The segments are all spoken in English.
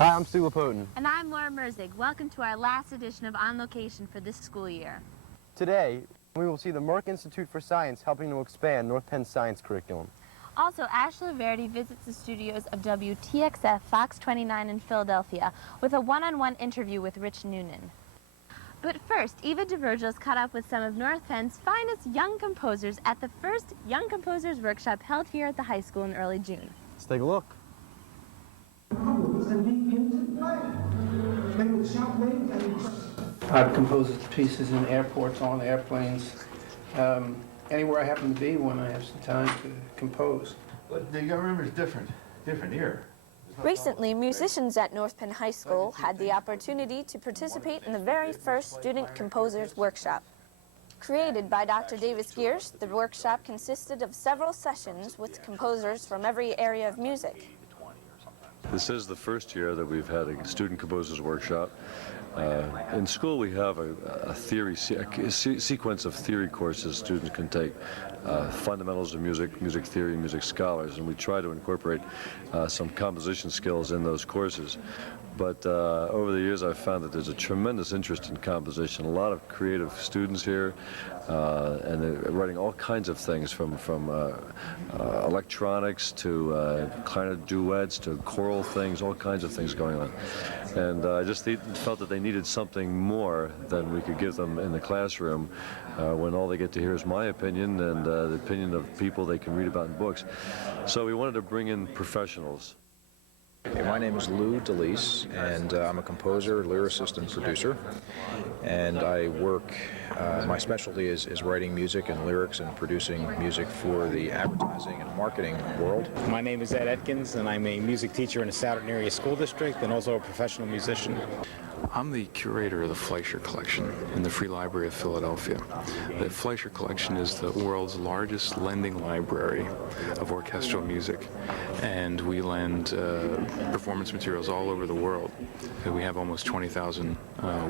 Hi, I'm Stu Lapotin. And I'm Laura Merzig. Welcome to our last edition of On Location for this school year. Today, we will see the Merck Institute for Science helping to expand North Penn's science curriculum. Also, Ashla Verdi visits the studios of WTXF Fox 29 in Philadelphia with a one-on-one interview with Rich Noonan. But first, Eva DeVirgil's caught up with some of North Penn's finest young composers at the first Young Composers Workshop held here at the high school in early June. Let's take a look. I've composed pieces in airports, on airplanes, anywhere I happen to be when I have some time to compose. But you gotta remember, it's different ear. Recently, musicians at North Penn High School had the opportunity to participate in the very first Student Composers Workshop. Created by Dr. Davis Gears, the workshop consisted of several sessions with composers from every area of music. This is the first year that we've had a Student Composers Workshop. In school we have a sequence of theory courses students can take, fundamentals of music, music theory, music scholars, and we try to incorporate some composition skills in those courses. But over the years I've found that there's a tremendous interest in composition, a lot of creative students here, and they're writing all kinds of things from electronics to kind of duets to choral things, all kinds of things going on. And I just felt that they needed something more than we could give them in the classroom when all they get to hear is my opinion and the opinion of people they can read about in books. So we wanted to bring in professionals. Okay, my name is Lou DeLise, and I'm a composer, lyricist, and producer. And I work, my specialty is writing music and lyrics and producing music for the advertising and marketing world. My name is Ed Atkins, and I'm a music teacher in the Southern Area School District and also a professional musician. I'm the curator of the Fleischer Collection in the Free Library of Philadelphia. The Fleischer Collection is the world's largest lending library of orchestral music, and we lend performance materials all over the world. We have almost 20,000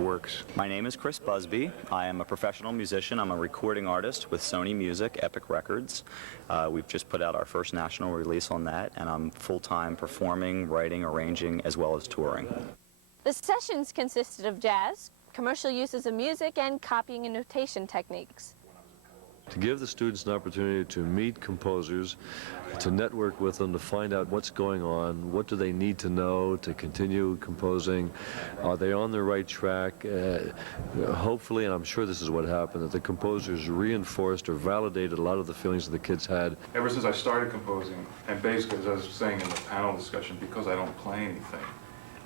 works. My name is Chris Busby. I am a professional musician. I'm a recording artist with Sony Music, Epic Records. We've just put out our first national release on that, and I'm full-time performing, writing, arranging, as well as touring. The sessions consisted of jazz, commercial uses of music, and copying and notation techniques. To give the students an opportunity to meet composers, to network with them, to find out what's going on, what do they need to know to continue composing, are they on the right track? Hopefully, and I'm sure this is what happened, that the composers reinforced or validated a lot of the feelings that the kids had. Ever since I started composing, and basically as I was saying in the panel discussion, because I don't play anything,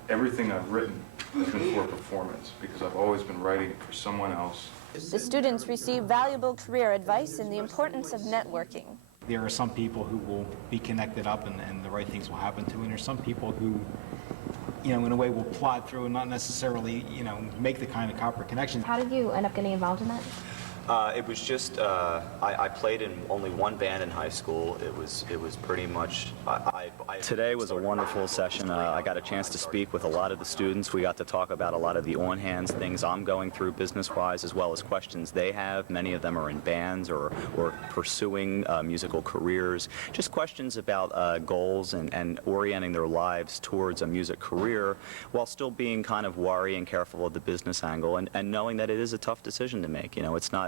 everything I've written has been for performance, because I've always been writing for someone else. The students receive valuable career advice and the importance of networking. There are some people who will be connected up and the right things will happen to, and there's some people who, in a way will plod through and not necessarily, make the kind of copper connections. How did you end up getting involved in that? It was just, I played in only one band in high school. It was pretty much, Today was a wonderful session. I got a chance to speak with a lot of the students. We got to talk about a lot of the on-hands things I'm going through business-wise, as well as questions they have. Many of them are in bands or pursuing musical careers. Just questions about goals and orienting their lives towards a music career while still being kind of wary and careful of the business angle and knowing that it is a tough decision to make.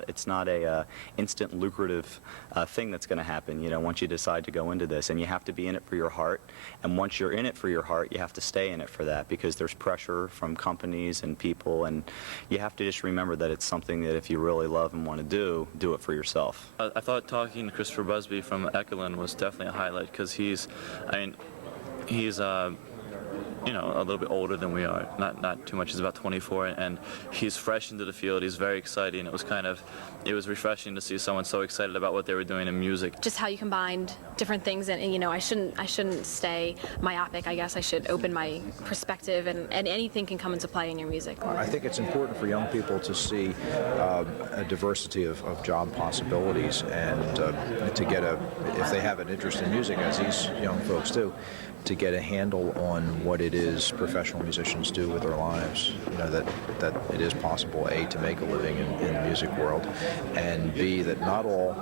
It's not a instant lucrative thing that's going to happen, once you decide to go into this. And you have to be in it for your heart. And once you're in it for your heart, you have to stay in it for that, because there's pressure from companies and people. And you have to just remember that it's something that if you really love and want to do it for yourself. I thought talking to Christopher Busby from Ekelund was definitely a highlight, because he's a little bit older than we are, not too much. He's about 24, and he's fresh into the field. He's very exciting. It was refreshing to see someone so excited about what they were doing in music. Just how you combined different things, and I shouldn't stay myopic. I guess I should open my perspective, and anything can come into play in your music. I think it's important for young people to see a diversity of job possibilities, and to get if they have an interest in music, as these young folks do, to get a handle on what it is professional musicians do with their lives. That it is possible, A, to make a living in the music world, and B, that not all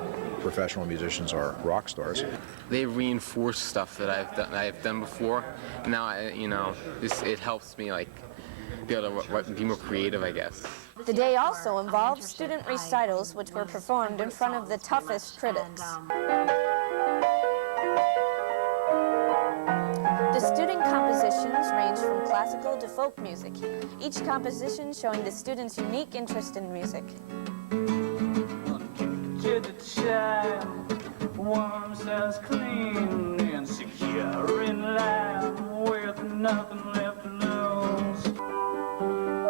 professional musicians are rock stars. They reinforce stuff that I've done before. Now, it helps me like be able to be more creative, I guess. The day also involved student recitals, which were performed in front of the toughest critics. The student compositions range from classical to folk music, each composition showing the students' unique interest in music. Warms us clean and secure in life with nothing left to lose.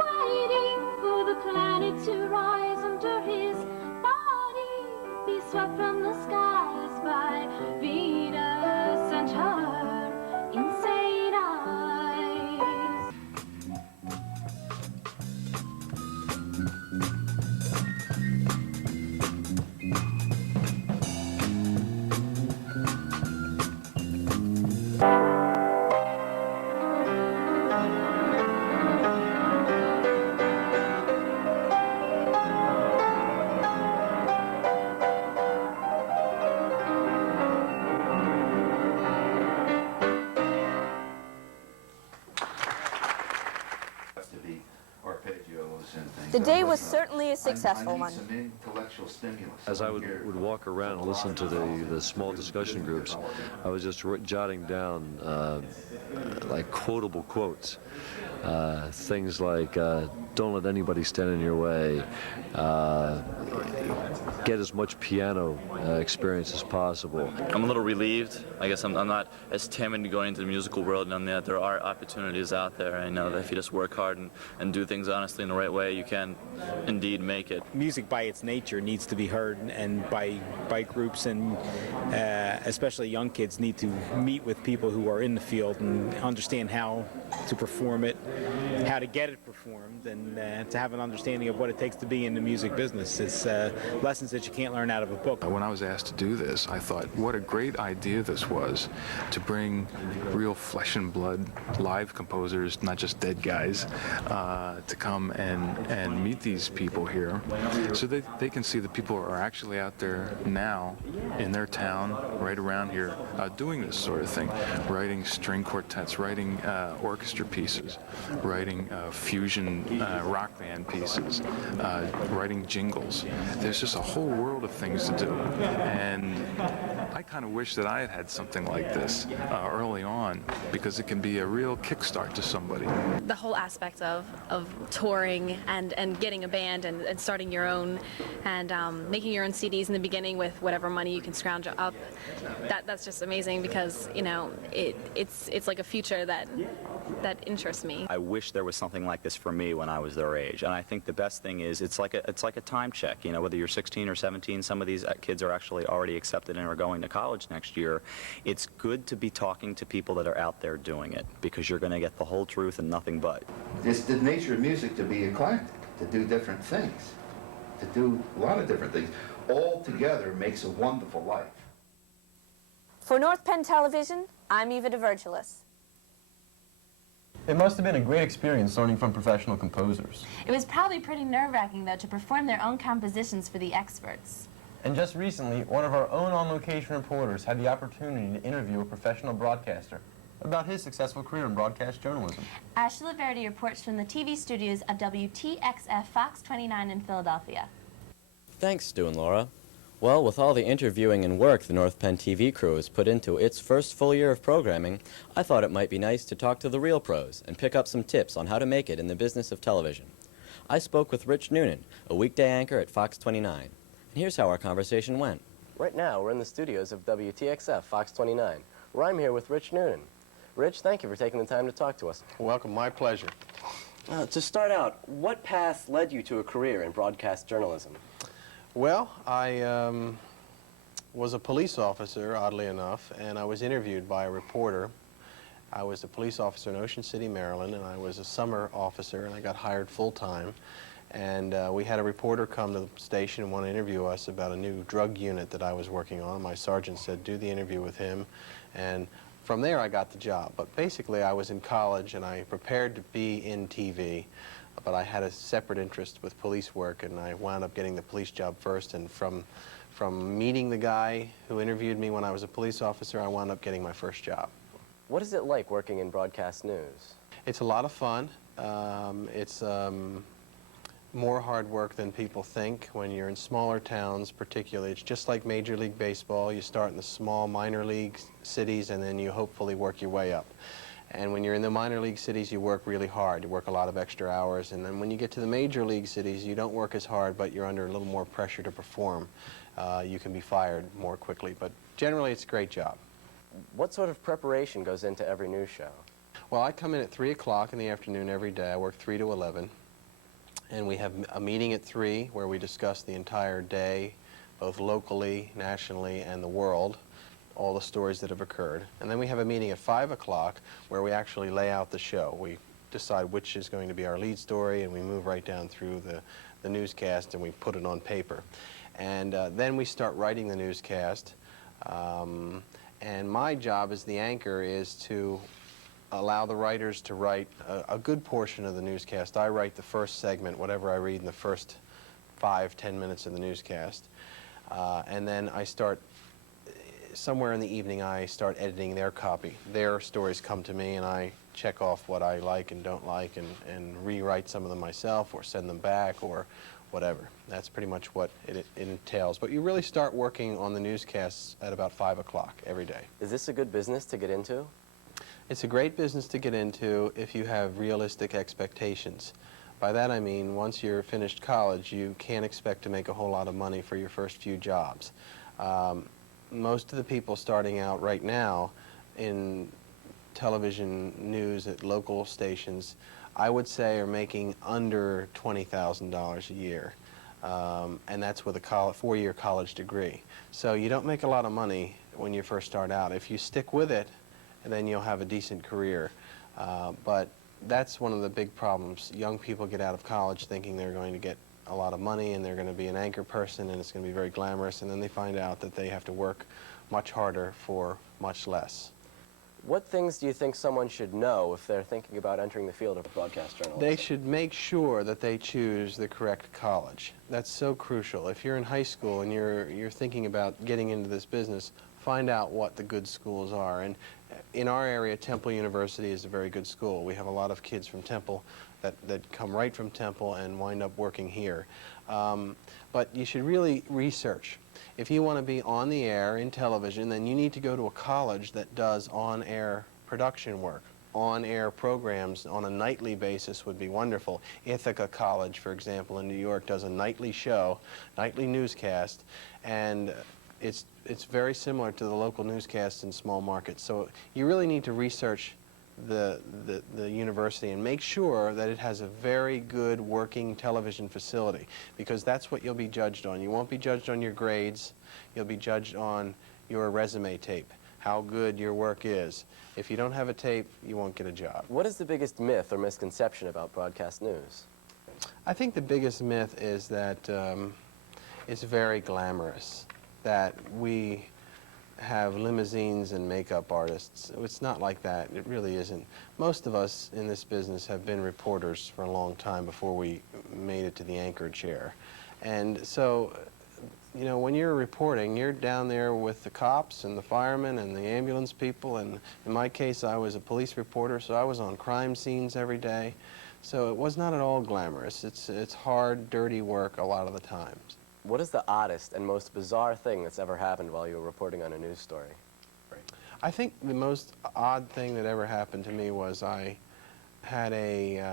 Waiting for the planet to rise under his body, be swept from the skies by Venus and her insane eyes. The day was certainly a successful one. As I would walk around and listen to the small discussion groups, I was just jotting down like quotable quotes. Things like, don't let anybody stand in your way, get as much piano experience as possible. I'm a little relieved. I guess I'm not as timid to going into the musical world, and that there are opportunities out there. I know that if you just work hard and do things honestly in the right way, you can indeed make it. Music by its nature needs to be heard, and by groups, and especially young kids need to meet with people who are in the field and understand how to perform it, how to get it performed, and to have an understanding of what it takes to be in the music business. It's lessons that you can't learn out of a book. When I was asked to do this, I thought what a great idea this was, to bring real flesh and blood live composers, not just dead guys, to come and meet these people here so that they can see that people are actually out there now in their town, right around here, doing this sort of thing, writing string quartets, writing orchestra pieces, writing fusion rock band pieces, writing jingles. There's just a whole world of things to do, and I kind of wish that I had had something like this early on, because it can be a real kickstart to somebody. The whole aspect of touring and getting a band and starting your own, and making your own CDs in the beginning with whatever money you can scrounge up, that's just amazing, because it's like a future that interests me. I wish there was something like this for me when I was their age, and I think the best thing is it's like a time check. You know, whether you're 16 or 17, some of these kids are actually already accepted and are going to college next year. It's good to be talking to people that are out there doing it, because you're going to get the whole truth and nothing but. It's the nature of music to be eclectic, to do different things, to do a lot of different things. All together makes a wonderful life. For North Penn Television, I'm Eva DeVirgilis. It must have been a great experience learning from professional composers. It was probably pretty nerve-wracking, though, to perform their own compositions for the experts. And just recently, one of our own on-location reporters had the opportunity to interview a professional broadcaster about his successful career in broadcast journalism. Ashley Laverty reports from the TV studios of WTXF Fox 29 in Philadelphia. Thanks, Stu and Laura. Well, with all the interviewing and work the North Penn TV crew has put into its first full year of programming, I thought it might be nice to talk to the real pros and pick up some tips on how to make it in the business of television. I spoke with Rich Noonan, a weekday anchor at Fox 29. And here's how our conversation went. Right now, we're in the studios of WTXF Fox 29, where I'm here with Rich Noonan. Rich, thank you for taking the time to talk to us. Welcome, my pleasure. To start out, what path led you to a career in broadcast journalism? Well, I was a police officer, oddly enough, and I was interviewed by a reporter. I was a police officer in Ocean City, Maryland, and I was a summer officer, and I got hired full-time. And we had a reporter come to the station and want to interview us about a new drug unit that I was working on. My sergeant said, do the interview with him. And from there, I got the job. But basically, I was in college, and I prepared to be in TV. But I had a separate interest with police work, and I wound up getting the police job first, and from from meeting the guy who interviewed me when I was a police officer, I wound up getting my first job. What is it like working in broadcast news? It's a lot of fun. It's more hard work than people think. When you're in smaller towns particularly, it's just like Major League Baseball. You start in the small minor league cities and then you hopefully work your way up. And when you're in the minor league cities, you work really hard. You work a lot of extra hours. And then when you get to the major league cities, you don't work as hard, but you're under a little more pressure to perform. You can be fired more quickly. But generally, it's a great job. What sort of preparation goes into every news show? Well, I come in at 3 o'clock in the afternoon every day. I work 3 to 11. And we have a meeting at 3 where we discuss the entire day, both locally, nationally, and the world, all the stories that have occurred. And then we have a meeting at 5 o'clock where we actually lay out the show. We decide which is going to be our lead story, and we move right down through the newscast and we put it on paper. And then we start writing the newscast. And my job as the anchor is to allow the writers to write a good portion of the newscast. I write the first segment, whatever I read in the first 5-10 minutes of the newscast. And then I start, somewhere in the evening, I start editing their copy. Their stories come to me and I check off what I like and don't like and rewrite some of them myself or send them back or whatever. That's pretty much what it entails. But you really start working on the newscasts at about 5 o'clock every day. Is this a good business to get into? It's a great business to get into if you have realistic expectations. By that I mean, once you're finished college, you can't expect to make a whole lot of money for your first few jobs. Most of the people starting out right now in television news at local stations, I would say are making under $20,000 a year. And that's with a 4-year college degree. So you don't make a lot of money when you first start out. If you stick with it, then you'll have a decent career. But that's one of the big problems. Young people get out of college thinking they're going to get a lot of money and they're going to be an anchor person and it's going to be very glamorous, and then they find out that they have to work much harder for much less. What things do you think someone should know if they're thinking about entering the field of broadcast journalism? They should make sure that they choose the correct college. That's so crucial. If you're in high school and you're thinking about getting into this business, find out what the good schools are. And in our area, Temple University is a very good school. We have a lot of kids from Temple that come right from Temple and wind up working here. But you should really research. If you want to be on the air in television, then you need to go to a college that does on-air production work. On-air programs on a nightly basis would be wonderful. Ithaca College, for example, in New York, does a nightly show, nightly newscast, and it's very similar to the local newscasts in small markets. So you really need to research the university and make sure that it has a very good working television facility, because that's what you'll be judged on. You won't be judged on your grades. You'll be judged on your resume tape, how good your work is. If you don't have a tape, you won't get a job. What is the biggest myth or misconception about broadcast news? I think the biggest myth is that it's very glamorous, that we have limousines and makeup artists. It's not like that. It really isn't. Most of us in this business have been reporters for a long time before we made it to the anchor chair. And so, you know, when you're reporting, you're down there with the cops and the firemen and the ambulance people, and in my case, I was a police reporter, so I was on crime scenes every day. So it was not at all glamorous. It's hard, dirty work a lot of the times. What is the oddest and most bizarre thing that's ever happened while you were reporting on a news story? I think the most odd thing that ever happened to me was I had a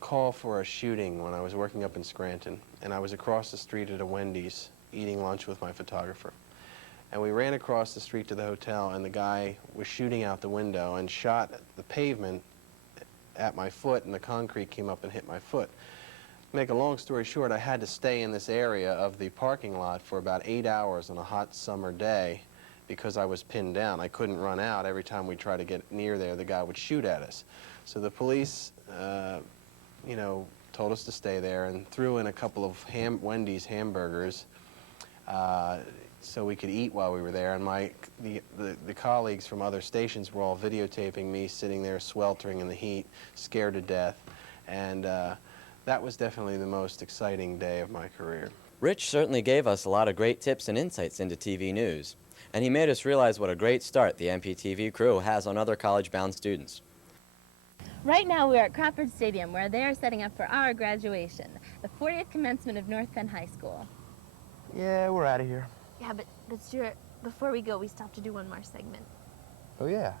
call for a shooting when I was working up in Scranton, and I was across the street at a Wendy's eating lunch with my photographer. And we ran across the street to the hotel, and the guy was shooting out the window and shot the pavement at my foot, and the concrete came up and hit my foot. Make a long story short, I had to stay in this area of the parking lot for about 8 hours on a hot summer day because I was pinned down. I couldn't run out. Every time we tried to get near there, the guy would shoot at us. So the police, you know, told us to stay there and threw in a couple of Wendy's hamburgers so we could eat while we were there. And the colleagues from other stations were all videotaping me sitting there sweltering in the heat, scared to death. And that was definitely the most exciting day of my career. Rich certainly gave us a lot of great tips and insights into TV news, and he made us realize what a great start the NPTV crew has on other college-bound students. Right now we're at Crawford Stadium, where they are setting up for our graduation, the 40th commencement of North Penn High School. Yeah, we're out of here. Yeah, but Stuart, before we go, we still have to do one more segment. Oh, yeah.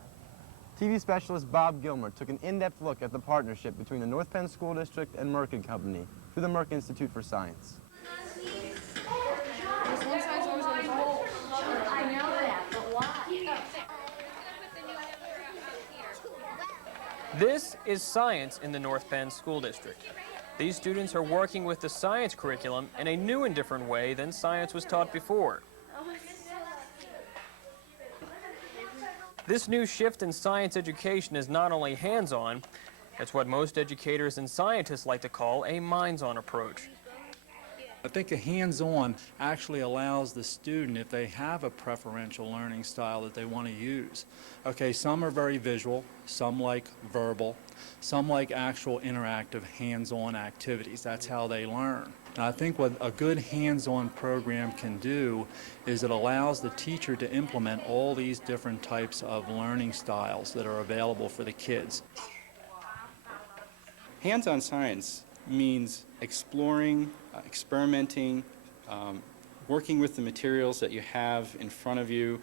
TV specialist Bob Gilmer took an in-depth look at the partnership between the North Penn School District and Merck & Company through the Merck Institute for Science. This is science in the North Penn School District. These students are working with the science curriculum in a new and different way than science was taught before. This new shift in science education is not only hands-on, it's what most educators and scientists like to call a minds-on approach. I think a hands-on actually allows the student, if they have a preferential learning style that they want to use. Okay, some are very visual, some like verbal, some like actual interactive hands-on activities. That's how they learn. And I think what a good hands-on program can do is it allows the teacher to implement all these different types of learning styles that are available for the kids. Hands-on science means exploring, experimenting, working with the materials that you have in front of you.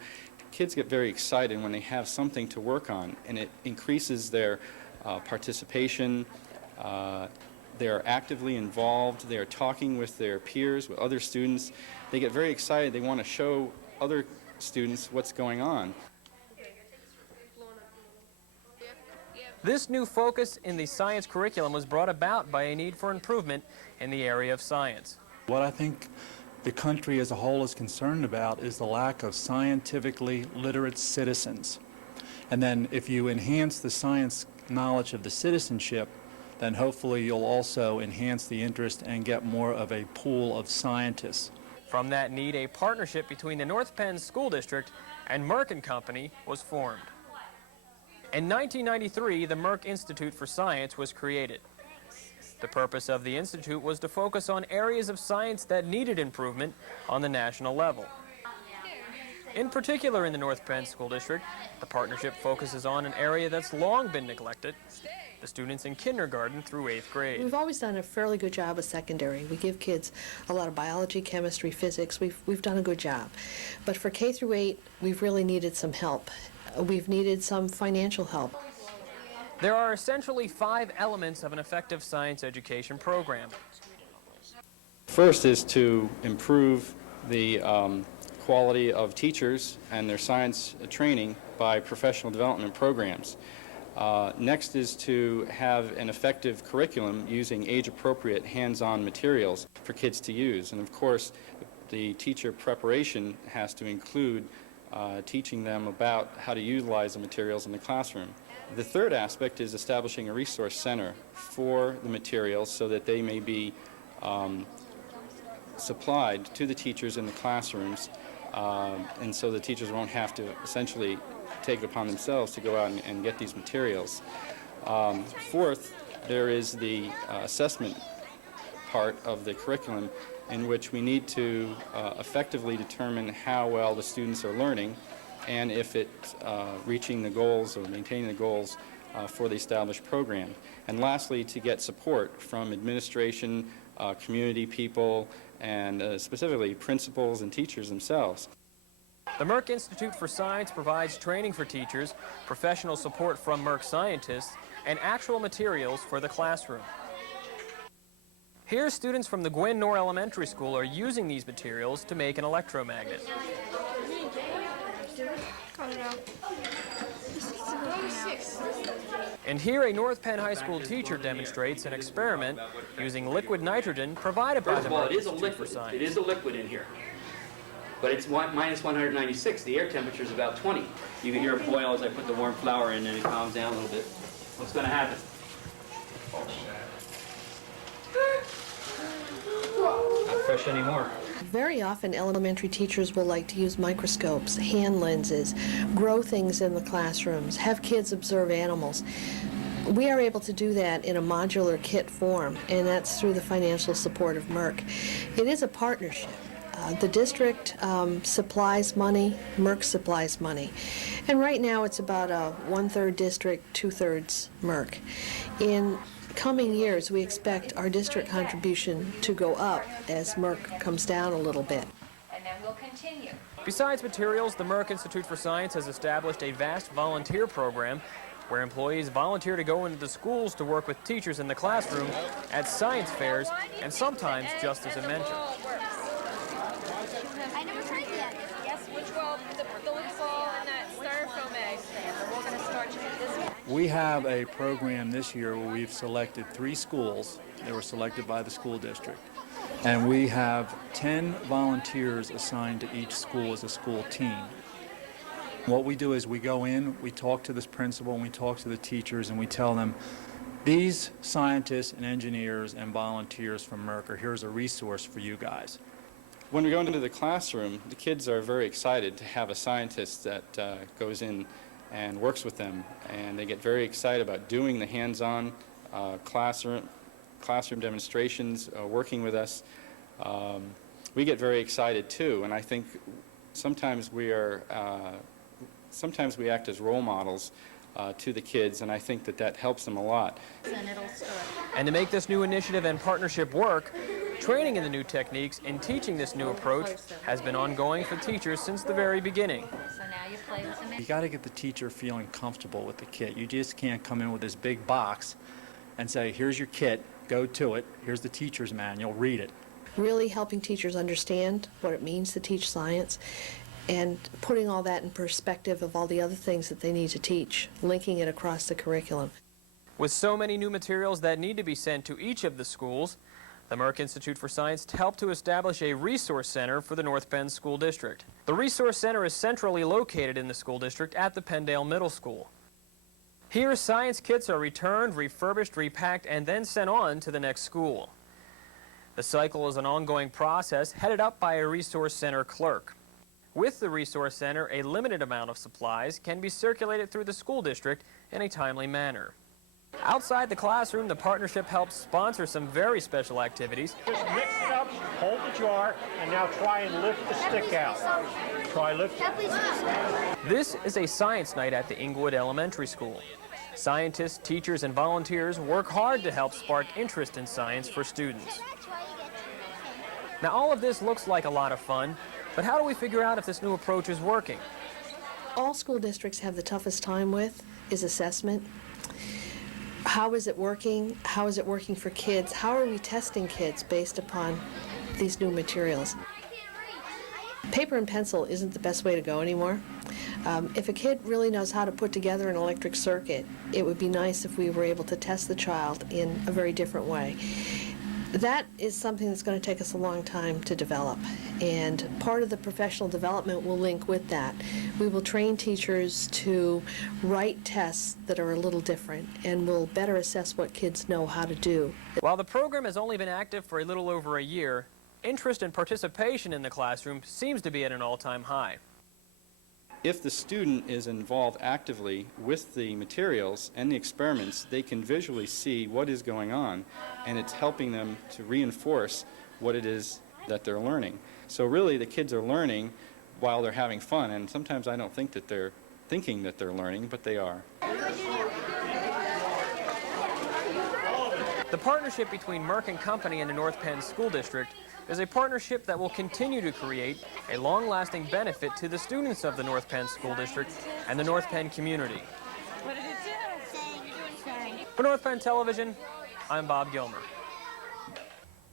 Kids get very excited when they have something to work on, and it increases their participation. They're actively involved. They're talking with their peers, with other students. They get very excited. They want to show other students what's going on. This new focus in the science curriculum was brought about by a need for improvement in the area of science. What I think the country as a whole is concerned about is the lack of scientifically literate citizens. And then if you enhance the science knowledge of the citizenship, then hopefully you'll also enhance the interest and get more of a pool of scientists. From that need, a partnership between the North Penn School District and Merck & Company was formed. In 1993, the Merck Institute for Science was created. The purpose of the institute was to focus on areas of science that needed improvement on the national level. In particular, in the North Penn School District, the partnership focuses on an area that's long been neglected, the students in kindergarten through 8th grade. We've always done a fairly good job with secondary. We give kids a lot of biology, chemistry, physics. We've done a good job. But for K through 8, we've really needed some help. We've needed some financial help. There are essentially 5 elements of an effective science education program. First is to improve the quality of teachers and their science training by professional development programs. Next is to have an effective curriculum using age-appropriate hands-on materials for kids to use. And of course, the teacher preparation has to include teaching them about how to utilize the materials in the classroom. The third aspect is establishing a resource center for the materials so that they may be supplied to the teachers in the classrooms, and so the teachers won't have to essentially take it upon themselves to go out and get these materials. Fourth, there is the assessment part of the curriculum, in which we need to effectively determine how well the students are learning and if it's reaching the goals or maintaining the goals for the established program. And lastly, to get support from administration, community people, and specifically principals and teachers themselves. The Merck Institute for Science provides training for teachers, professional support from Merck scientists, and actual materials for the classroom. Here, students from the Gwynn Noor Elementary School are using these materials to make an electromagnet. And here, a North Penn High School teacher demonstrates an experiment using liquid nitrogen provided by the Merck Institute for Science. It is a liquid in here, but it's minus 196. The air temperature is about 20. You can hear it boil as I put the warm flour in, and it calms down a little bit. What's going to happen? Not fresh anymore. Very often elementary teachers will like to use microscopes, hand lenses, grow things in the classrooms, have kids observe animals. We are able to do that in a modular kit form, and that's through the financial support of Merck. It is a partnership. The district supplies money, Merck supplies money. And right now it's about a 1/3 district, 2/3 Merck. In coming years, we expect our district contribution to go up as Merck comes down a little bit. And then we'll continue. Besides materials, the Merck Institute for Science has established a vast volunteer program where employees volunteer to go into the schools to work with teachers in the classroom, at science fairs, and sometimes just as a mentor. I never tried that. Yes, which one? The blue ball and that styrofoam egg. We're going to start with this one. We have a program this year where we've selected 3 schools. They were selected by the school district. And we have 10 volunteers assigned to each school as a school team. What we do is we go in, we talk to this principal, and we talk to the teachers, and we tell them, these scientists and engineers and volunteers from Merck, here's a resource for you guys. When we go into the classroom, the kids are very excited to have a scientist that goes in and works with them, and they get very excited about doing the hands-on classroom demonstrations, working with us. We get very excited too, and I think sometimes we act as role models to the kids, and I think that helps them a lot. And to make this new initiative and partnership work, training in the new techniques and teaching this new approach has been ongoing for teachers since the very beginning. So now you play with some. You got to get the teacher feeling comfortable with the kit. You just can't come in with this big box and say, here's your kit, go to it, here's the teacher's manual, read it. Really helping teachers understand what it means to teach science and putting all that in perspective of all the other things that they need to teach, linking it across the curriculum. With so many new materials that need to be sent to each of the schools, the Merck Institute for Science helped to establish a resource center for the North Penn School District. The resource center is centrally located in the school district at the Penndale Middle School. Here, science kits are returned, refurbished, repacked, and then sent on to the next school. The cycle is an ongoing process headed up by a resource center clerk. With the resource center, a limited amount of supplies can be circulated through the school district in a timely manner. Outside the classroom, the partnership helps sponsor some very special activities. Just mix it up, hold the jar, and now try and lift the stick out. Try lift it. This is a science night at the Inglewood Elementary School. Scientists, teachers, and volunteers work hard to help spark interest in science for students. Now, all of this looks like a lot of fun, but how do we figure out if this new approach is working? All school districts have the toughest time with is assessment. How is it working? How is it working for kids? How are we testing kids based upon these new materials? Paper and pencil isn't the best way to go anymore. If a kid really knows how to put together an electric circuit, it would be nice if we were able to test the child in a very different way. That is something that's going to take us a long time to develop, and part of the professional development will link with that. We will train teachers to write tests that are a little different, and will better assess what kids know how to do. While the program has only been active for a little over a year, interest and participation in the classroom seems to be at an all-time high. If the student is involved actively with the materials and the experiments, they can visually see what is going on, and it's helping them to reinforce what it is that they're learning. So really, the kids are learning while they're having fun, and sometimes I don't think that they're thinking that they're learning, but they are. The partnership between Merck and Company and the North Penn School District is a partnership that will continue to create a long-lasting benefit to the students of the North Penn School District and the North Penn community. What did it do? For North Penn Television, I'm Bob Gilmer.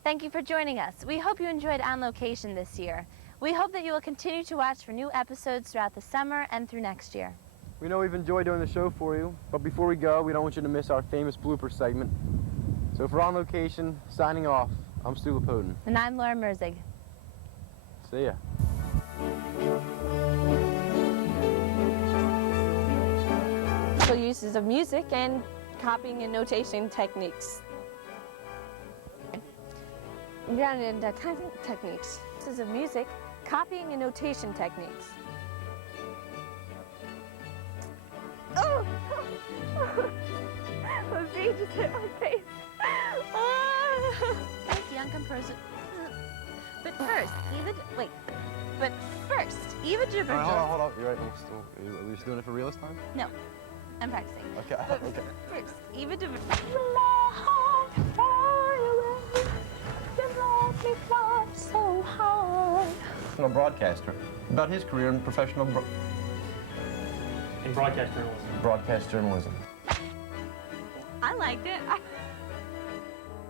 Thank you for joining us. We hope you enjoyed On Location this year. We hope that you will continue to watch for new episodes throughout the summer and through next year. We know we've enjoyed doing the show for you, but before we go, we don't want you to miss our famous blooper segment. So for On Location, signing off, I'm Stu Lapoden. And I'm Laura Merzig. See ya. Uses of music and copying and notation techniques. Grounded techniques. courses of music, copying and notation techniques. Oh! My feet just hit my face. This young composer. But first, Eva All right, DeVirgil. hold on. You're right. Are we just doing it for real this time? No, I'm practicing. Okay, okay. First, Eva DeVirgil. So hard. Professional broadcaster. About his career in professional In broadcast journalism. broadcast journalism. I liked it.